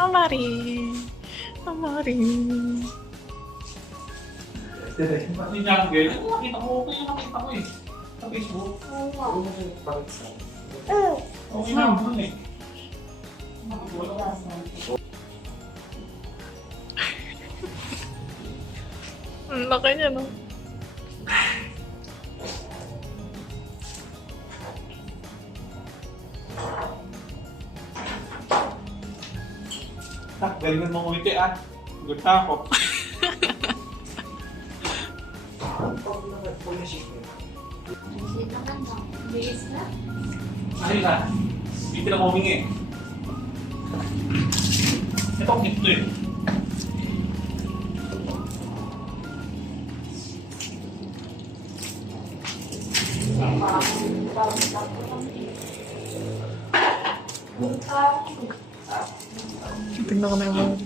Amari. Amari. Pati jungle, nakita ko, okay yung nakita ko eh. Sa Facebook. Okay na ako eh. Ang laki niya, no? Galing mo ngumiti ah. Good na ako. Ayun na. Hindi na humingi. Ito ang ito eh. Tingnan ko na yung mga.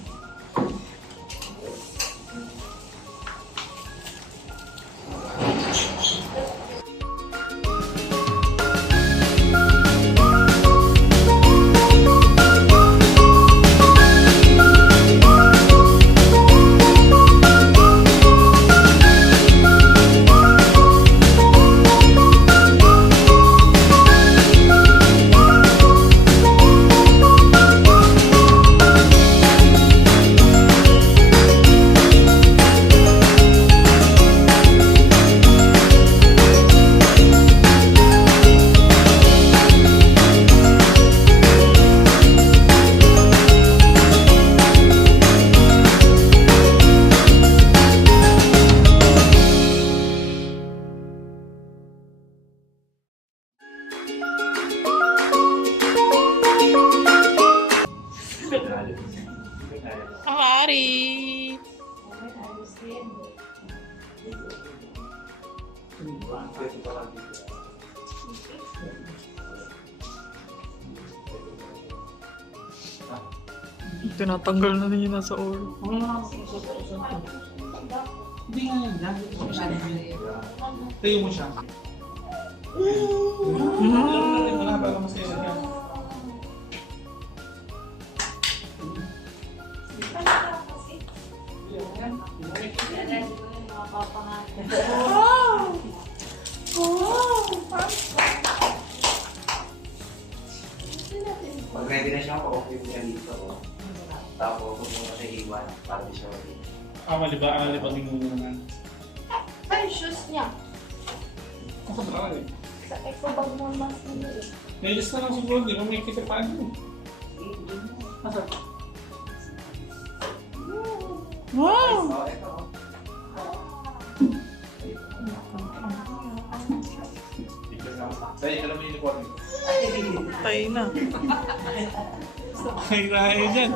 Amari. Tinatanggal na niya nasa ulo. Hindi nga yun. Tayo mo siya. Wala ba masaya na yan? Pag ready na siya, pa-okay niya dito. Tapos, huwag mo siya iwan para di siya ulit. Malibagin mo naman. Ay, shoes niya. Ako ba eh? Sa eco bag mo mas nila eh. Nailis na lang siguro, di ba may kita pa ano? Asa? Wow! Oh, ito. Sa'yo, alam mo yung uniform ko. Tayo na. Ay, nahay dyan.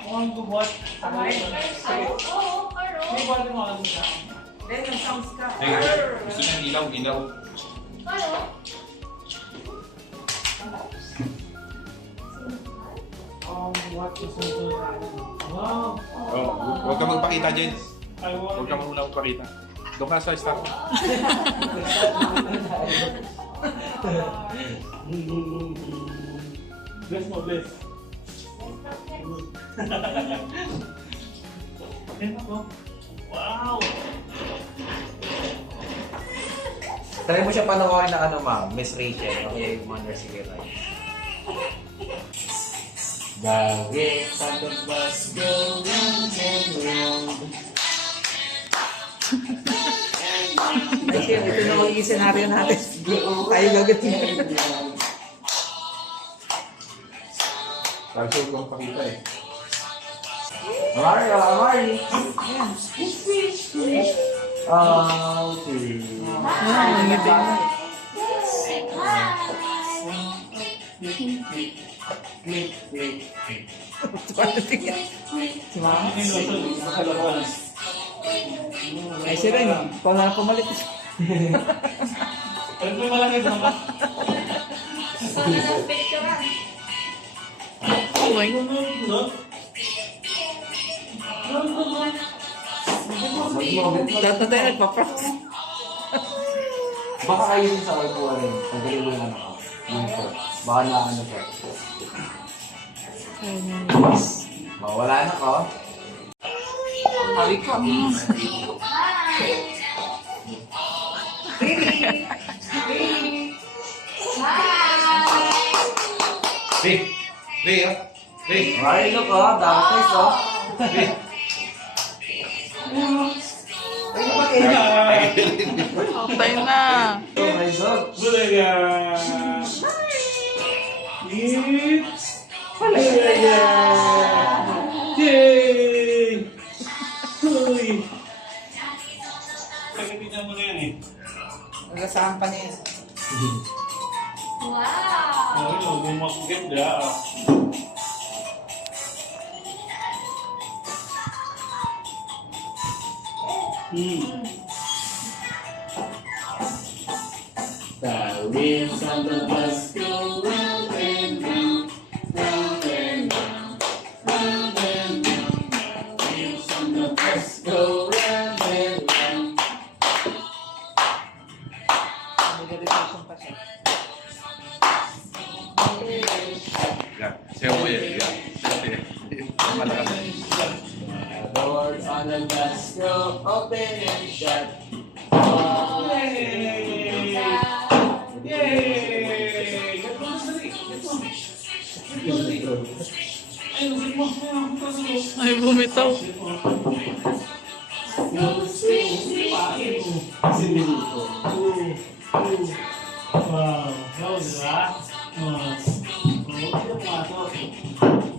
Ako ang gubot. May bali mo alam siya. Gusto niya ilaw, ilaw. Wow. Oh, huwag ka magpakita, Jens. I want Huwag ka muna magpakita. Doon ka sa start. Bless mo, bless. Wow! Try mo siya panoorin na ano, ma'am, Miss Rachel. Okay, Commander, sige, right. The wheels on the bus go round and round. Ay, ito na magiging senaryo natin. Tayo gagatin. Parang huwag kang pakita eh. Amari, Amari. Okay. Ngiti na. Si Mama. Ay, siya rin. Pumalit. Alam mo yung malaki ba? Uy. Mag-moment mo. Lahat na tayo nagpa-props. Baka kayo din sa kuha rin. Tanggalin mo yung ano ko. Yung short. Baka na ano ka. Mawala na ko. Sabi ko. Ray! Ray, ah! Ray! Marilo ko. Dapat guys ko. Ray! Patay na. Oh my God. Bulaga! Bulaga! Yay! Uy! Pagkapitan mo na yan eh. Nagasahan pa niya. Wow! Ano, gumaganda ah. The wheels on the bus go round and round, round and round, round and round. The wheels on the bus go round and round. May dedication pa siya. Yan. Sayo mo yan. Yan. Malakas. The doors on the bus go open and shut. Yay! Get mo, dali. Get mo. Get mo, dali. Ayun, get mo. Ay, bumitaw. Wow, wow, diba? Dito pumasok.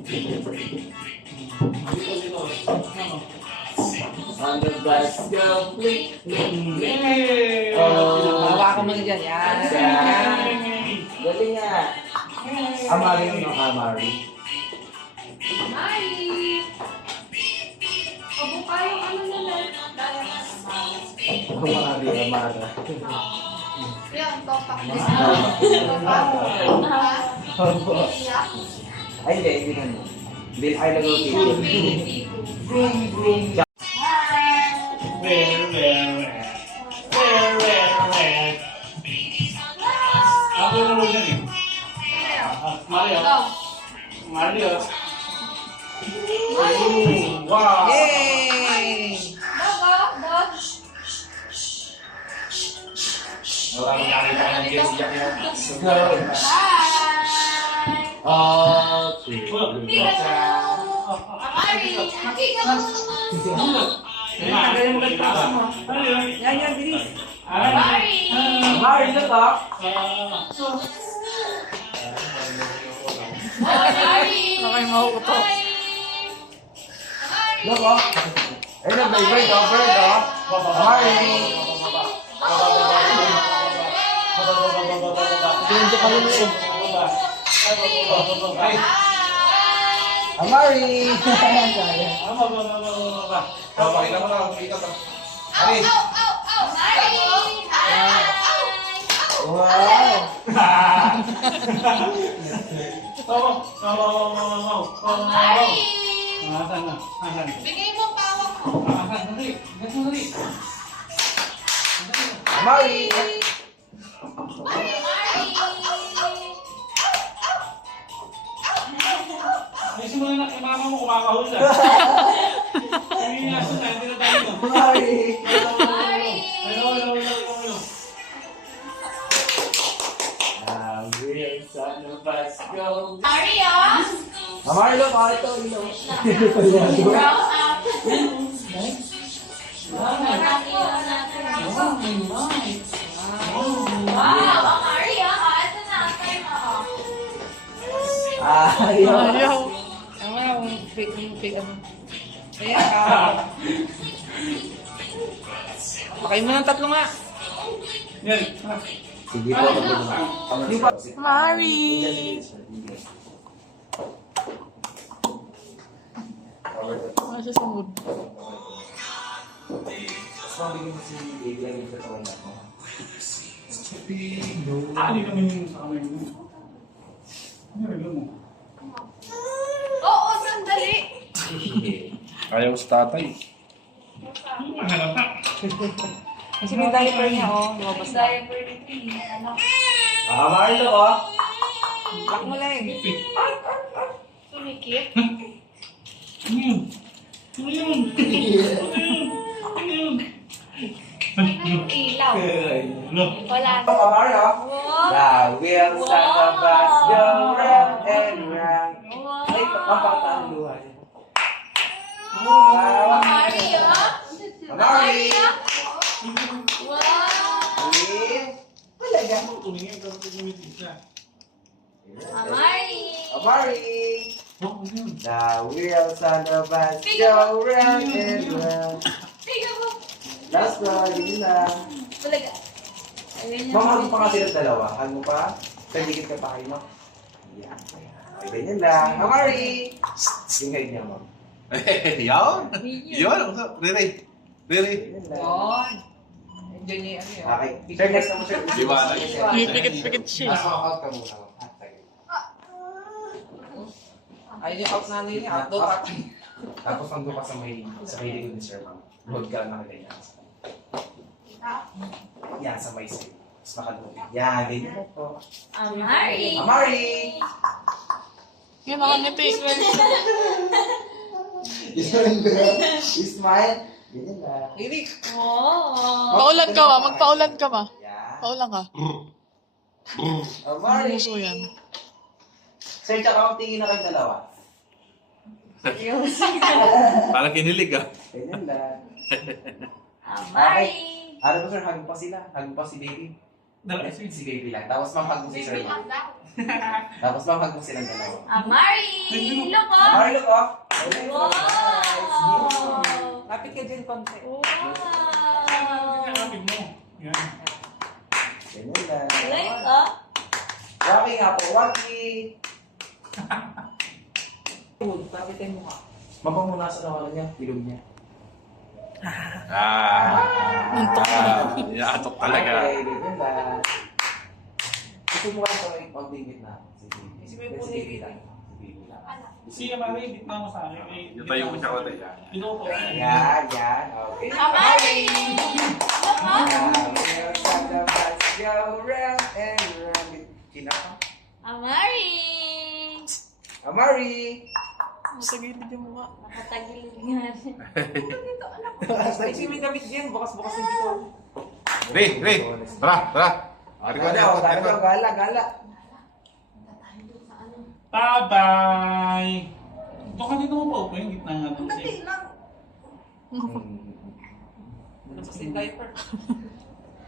Dito. On the bus go flick, flick, flick. Yay! Hawakan mo na dyan. Yan. Yan. Galing nga. Amari yun, no? Amari. Mari! Pabuka yung ano nila. Amari, Amara. Yan, topak. Ay, hindi, hindi na. Bill, ay lagaw dito. Vroom, vroom. Where? Ako na mo yan eh. Mario. Mario. Wow! Yay! Wala akong nakita ng game si Jackie. Tagalin mo kayo props mo. Yan, yan, bilis. Amari, look up. Nakay mahuto. Look up. Ay, nag-vibrate ako, bird, oh. Amari. Ganito ka rin eh. Amari. Pakita mo na. Pakita mo. Ay! Wow. Bigay mo pawak mo. Amari. Ay, simula na kay mama mo kumakahol na. Hindi nga sa tayo, hindi na tayo. Amari. Hello. Wheels on the bus go. Mario! Amari, look up. Ito, ito. Brown up. Wow, Mario! Ito na, time mo. Ayaw. Ayaw. Ang mga fake ano. Ayan. Pakay mo ng tatlo nga. Yan. Sige po. Mari! Wala siya sa mood. Mas mabigyan mo si Adrian yung katawan ako. Hindi kami yung sa kamay mo. Ano rin mo? Oo, sandali. Ayaw sa tatay. Mahanap na. Kasi may diaper niya, oh. Lumabas na. Diaper ni ano? Marlo, oh. Lock mo lang. Sumikip. Ano yung ilaw? Wala na. Marlo. Wow! The wheels on the bus go round and round. Wow! Ay, papataan luha. Mario! Mario! Wow! Talaga. Tumingin ka sa gumitin siya. Amari! Amari! Oh, ano yun? The wheels on the bus go round and round. Tiga mo! Last one, yun lang. Talaga. Ayun yung Mamahal pa kasi ng dalawa. Hal mo pa? Pagdikit ka pa kayo, no? Yan. Okay, ganyan lang. Amari! Singay niya mo. Yan. Yan. Riri. Riri. Ganyan lang. Yun. Enjoy niya ano yun. Okay. Sir, next naman, sir. Liwanag. May pikit-pikit siya. Out ka muna. Ayun yung out na niya. Out. Tapos nandun ka sa may likod ni Sir Ma'am. Load ka lang nakaganyan. Yan, sa may side. Tapos nakaluhod. Yan, ganyan po. Amari! Amari! Yan, nakangiti. Smile. Ganyan lang. Lirik. Wow! Paulan ka ba? Magpaulan ka ba? Yan. Paulan ka. Amari! Puso yan. Sir, tsaka kung tingin na kayong dalawa. Parang kinilig ah. Ganyan lang. Amari! Ano ba sir, hug pa sila. Hug pa si baby. Dala, Si baby lang. Tapos mamahag mo si Sir Baby Ma'am. lang daw. Tapos mamahag mo silang dalawa. Amari! Look oh! Amari, look oh! Wow! Lapit ka dyan, konti. Wow! Kapit mo. Yan. Ganyan lang. Like oh! Waki nga po, waki! Lapitin mo ka. Mapamunasan na niya, ilog niya. Nantok na. Inaatok talaga. Okay, ganyan lang. Gusto mo kayo sa pag-dingit na. Si Baby po, Baby. lang. Si baby lang. Siya mami, hindi na mo sa akin. Yung tayo mo siya ko tayo. Pinupo. Yan, yan. Okay. Amari! Look oh! Wheels on the bus go round and round. Kinaka. Amari! Amari! Masagilid yung mukha. Nakatagil nga. Dito anak ko. Ay, si may damit dyan. Bukas-bukas yung dito. Ri, Ri. Tara, tara. Ari ko Gala, na. gala, gala. Bye-bye! Doon ka dito mo pa upo yung gitna nga doon. Dati lang. Tapos yung diaper.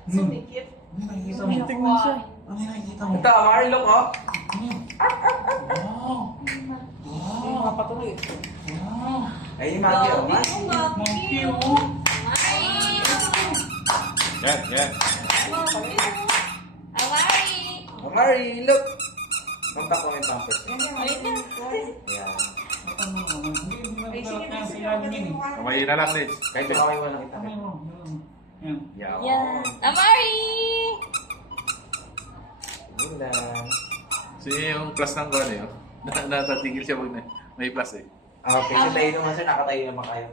Sumikip. Nakikita mo. Tingnan siya. Ano yung nakikita mo? Ito, Amari, look oh. Wow! Hindi mo kapatuloy. Wow! Ayun yung magi, oh. Monkey, oh! Amari! Yan, yan. Amari! Amari, look! Contact ko yung pampers. Ayun na. Yan. Ay, sige, Yan, sige. sila din. Kamay na lang, Liz. Kahit yung kamay mo lang kita. Kamay mo. Yan. Yan. Yan. Amari! Yun lang. Si yung plus ng gano'n yun. Natatigil siya pag may plus eh. Okay, so tayo naman sir, nakatayo naman kayo.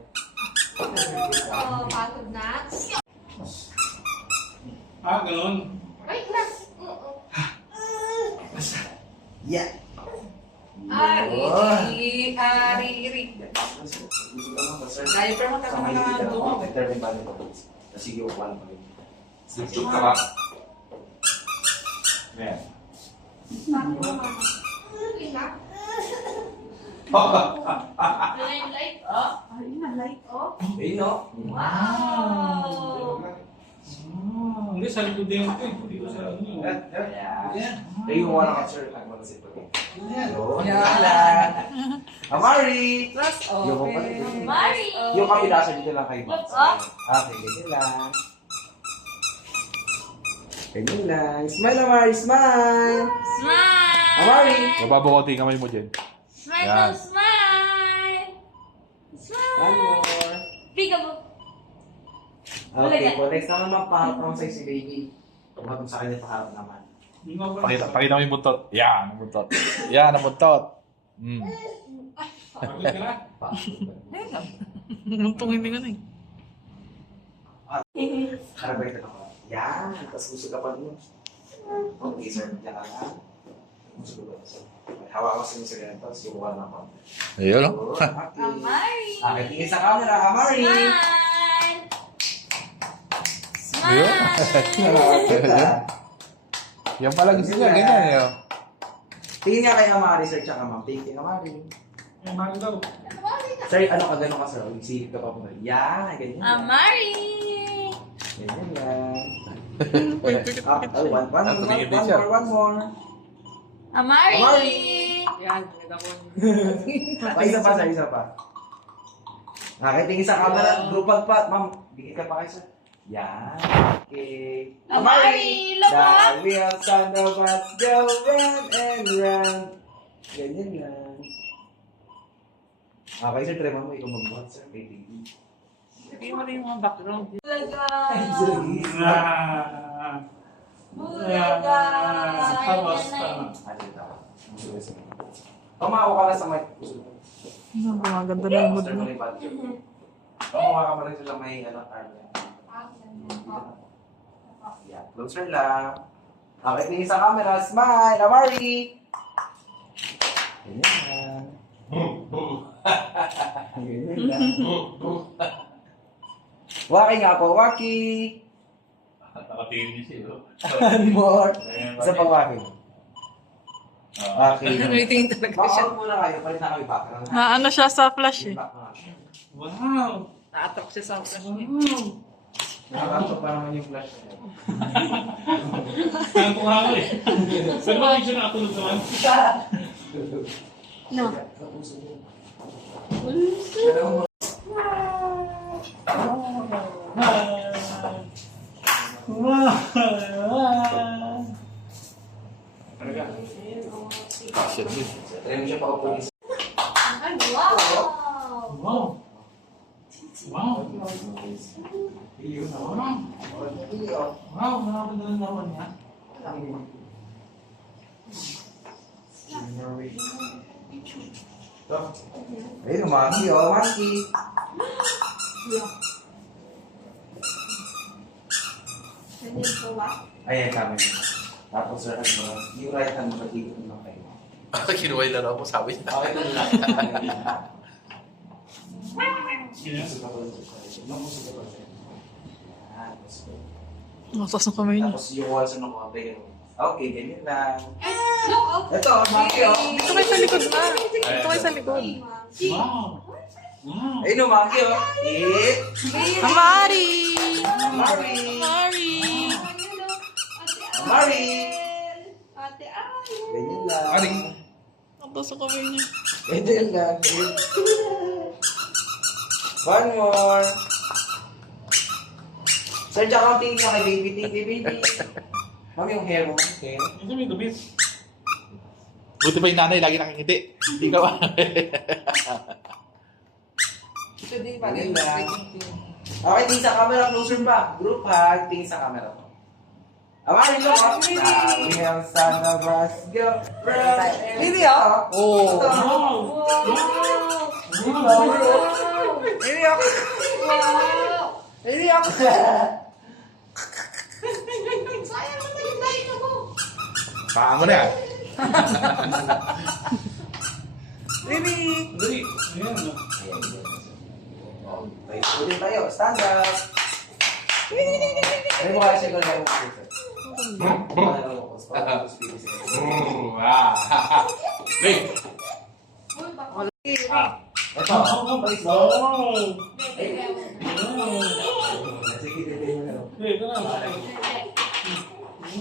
Oh, pagod na. Ganun. Wait lang. Yeah. Ari. Gusto ka naman sir. Diaper mo, Sa tapos may na dito dumo. ako, determine ba nito? Sige, upuan pa rin. Shoot ka ba? Yan. Light, oh. Ayun no? Wow! Hindi, sa likod din ito. Dito sa ano yun. Yan. Ayun, wala ka sir. Ano na si Pagin? Yan. Yun lang. Amari! Plus, Yung open. kapatid. Amari! Yung kapila sir, dito lang kayo. Ah. Okay, ganyan lang. Ganyan lang. Smile, Amari, smile! Smile! Amari! Mababaw konti kamay mo dyan. Smile Yan. to smile! Smile! One more. Peekaboo! Okay po, next naman magpaharap naman sa'yo si baby. Kung sa kanya paharap naman. Pakita mo yung buntot. Yan, ang buntot. Yan, ang buntot. Pagod ka na? Muntong hindi nga na eh. Harapay ka naman. Yan. Tapos usugapan mo. Okay, sir. Yan lang. Usugapan. Hawakan mo sa ganito. Tapos subukan na ako. Ayun, Okay. Amari. Okay, tingin sa camera. Amari. Smile. Kita. Yan pala gusto niya, ganyan yun. Tingin nga kay Amari, sir. Tsaka ma'am. Tingin kay Amari. Amari daw. Sir, ano ka gano'n ka, sir? Isipit ka pa mo. Yan. Ganyan. Amari. Ganyan yan. Pikit-pikit. One more. Amari. Amari. Yan, naganda ko. Isa pa, sir. Isa pa. Okay, tingin sa camera. Grupag pa. Ma'am, bigay ka pa kayo, sir. Yan. Okay. Amari. Look The up. wheels on the bus go round and round. Ganyan lang. Okay, sir. Try mo ikaw mag-buhat, sir. Kay baby. Sabihin mo rin yung mga background. Bulaga. Bulaga. Kamusta? Tumawa ka lang sa mic. Gumaganda na yung mood mo. Tumawa ka pa rin sila may arm. Yeah, closer lang. Okay, tingin sa camera. Smile! Amari! Ganyan lang. Ganyan lang. Waki nga po, Waki! Nakatingin niya siya, no? One more. Isa pa, Waki. Okay. Waiting talaga siya. Baka muna kayo, palit na kami background. Ano siya sa flash eh. Wow! Na-attract siya sa flash. Nakakasok pa naman yung flash. Kaya ko nga ako eh. Saan ba siya nakatulog naman? No. Shit, yun. Try mo siya pa upo. Wow. Wow! Wow! Wow! Nakapagdala naman niya. Ayun, monkey, oh, monkey. Ayan, kami. Tapos, sir, yung right hand mo, dito naman kayo. Kinuha yung laro ko, sabi niya. Okay, ito lang. Matas ng kamay niya. Tapos yung walls ng mga yun. Okay, ganyan lang. Ito, monkey, oh. Ito kayo sa likod na. Ito kayo sa likod. Wow! Wow! Ayun, oh, monkey, oh. Eat. Amari! Amari. Amari! Amari. Ate Ay. Ganyan lang. Matas ng kamay niya. Ganyan lang. One more. Sir, tsaka ang tingin mo kay baby. Tingin kay baby. Ma'am, yung hair mo. Okay. Ito may dubis. Buti pa yung nanay, lagi nakikiti. Hindi ka ba? Ito din pa. Ganyan lang. Okay, tingin sa camera. Closer pa. Group hug. Tingin sa camera mo. Amari, look up. We have son of us. Go. Really, ah? Oh. Wow! Really up. Really up. Sayang naman yung lain ako. Paa mo na yan. Really. Dali! Ayan, no? Ulit tayo. Stand up. Ay, mukha siya gano'n mo. Wow! Hey! Ito. Please, no. Wow! Sige, sige, sige. Hey, ito na.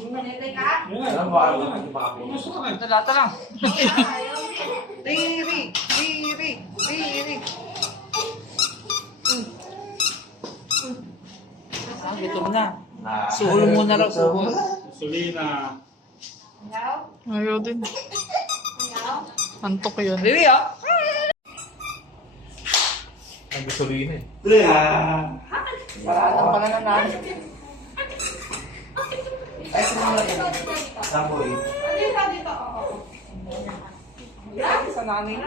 Manete ka? Yan. Alam mo, ano ang iba? Gusto ka na. Ito lahat lang. Ayaw. Riri! Riri! Riri! Ah, gutom na. Suhol muna raw, suhol. Gasolina. Ayaw. Ayaw din. Ayaw. Antok yun. Riri, ah! Ang gasolina eh. Parang pala na namin. Ay, sino mo lang yun? Samboy. Dito, dito. Oo. Sa nanay.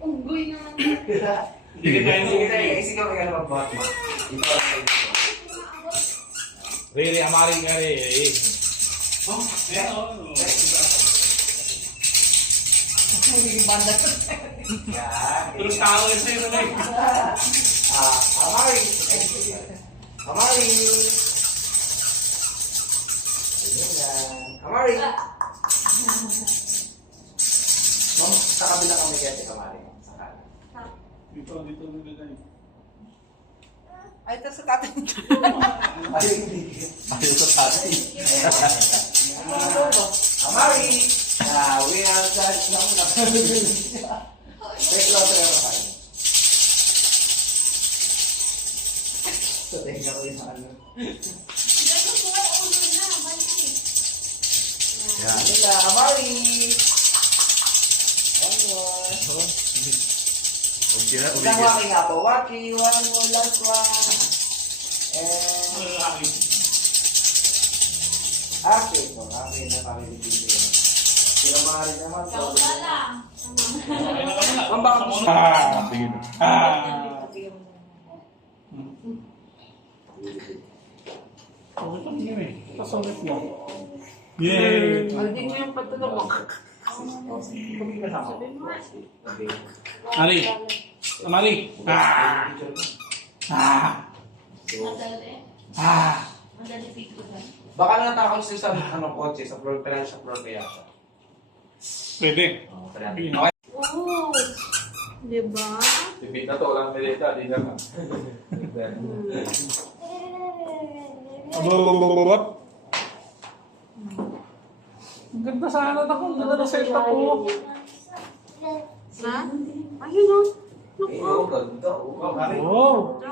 Unggoy naman. Hindi ka tayo Sige, sige, sige, sige, mag-bot mo. Dito, Riri, amari ka rin. Oh, meron. Yan. Tulog tao yun sa'yo na lang. Amari. Amari. Ayan. Amari. Ma'am, sa kabila kami kaya Amari. Sa kanan. Dito nilagay. Ay, ito sa tatay. Ay, hindi. Ayaw sa tati. Amari. We are that lang na. Take lot tayo na kayo. So, tingnan ko yung ano. Yan. Nila, Amari. One more. Okay na, Isang umigil. waki nga po. Waki, one more, last one. And... Okay po. Okay na family video. Sino maaari naman. So, ang baka mo. Sige na. Yay! Hindi mo yung patulog. Mari! Mari! Ah! Ah! Baka natakot siya sa ano, kotse, sa floor, kaya sa floor kaya siya. Pwede. Okay. Oo. Diba? Tipid na to, walang merenda, di naman. Ang ganda sana na kung ganda na setup ko. Ha? Ayun o. Oo, ganda. Oo, Mari. Oh!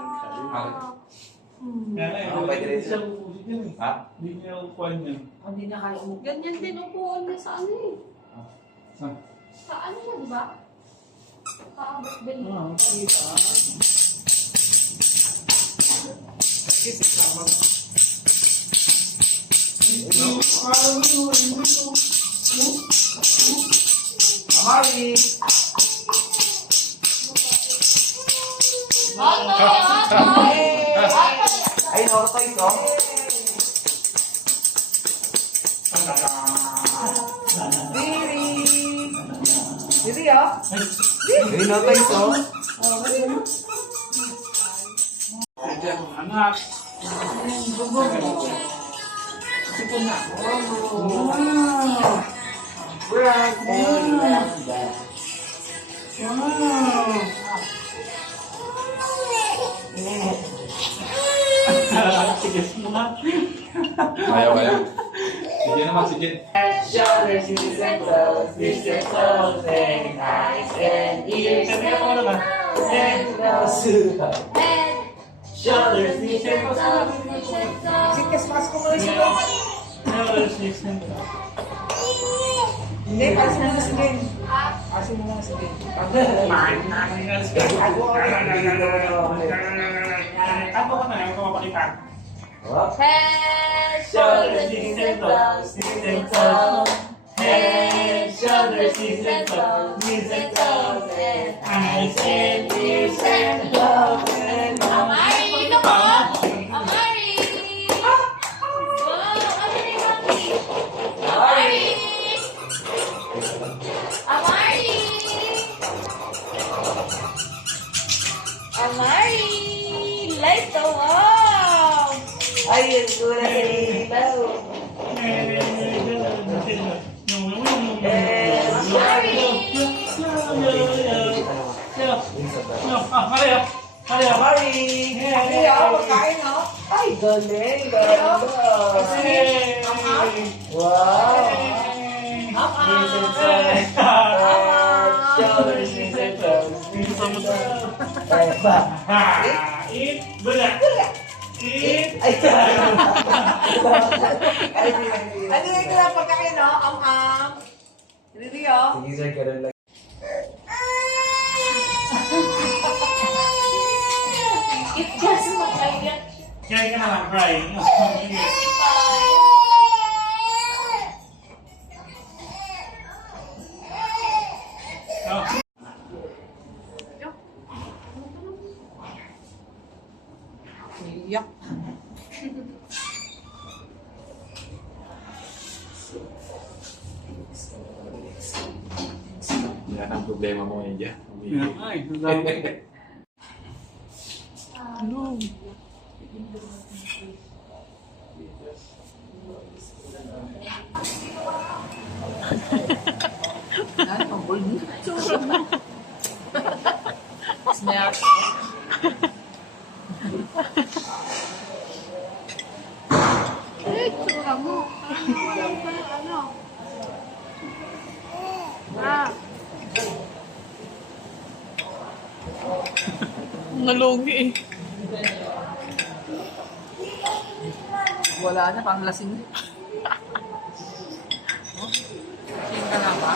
Ah, pwede rin siya. Ha? Hindi niya upuan yan. Hindi na kaya mo. Ganyan din upuan niya sa ano eh. Saan? Sa ano yan, di ba? Kaabot din. Amari! Ayun, ako tayo ito. Diri! Diri ah! Ayun, ako tayo ito. Anak! Sipon na. Brand new Tigas mo nga. Ayaw, ayaw. Sige naman, sige. shoulders, knees and toes, knees and toes, and eyes and ears Sabi ako naman. and nose. Shoulders, knees and toes. Sikas, pasok mo na sila. Hindi, pasok mo na sila. Pasok mo na sila. Tapo ka na, ako mapakita. Head, Shoulders, knees and toes, knees and toes. Head, shoulders, knees and toes, knees and toes, and eyes and ears and love and Amari, ito po! Amari! Wow, ano ni Mami? Amari! Amari! Amari! Light the wow! ayun ko na ilaw. Amari! Hindi ako magkain, no? Ay, galing, ganda. Wow. Knees and toes, shoulders, knees and toes, knees and toes. Ay, ba? Eat, bula. Eat. Ay, Ano yung ito na pagkain, no? Hindi, oh. sige, sir, ganun lang. It just looks like that. Kaya ka naman, Bri. Iyak. Yan ang problema mo ngayon dyan. Ay, nagawin. Ano? Ay, ang bold niya. Snack. Eh, tsura mo. Walang pa, ano? Ah, Nalugi eh. Wala na, pang lasing. Sing ka na ba?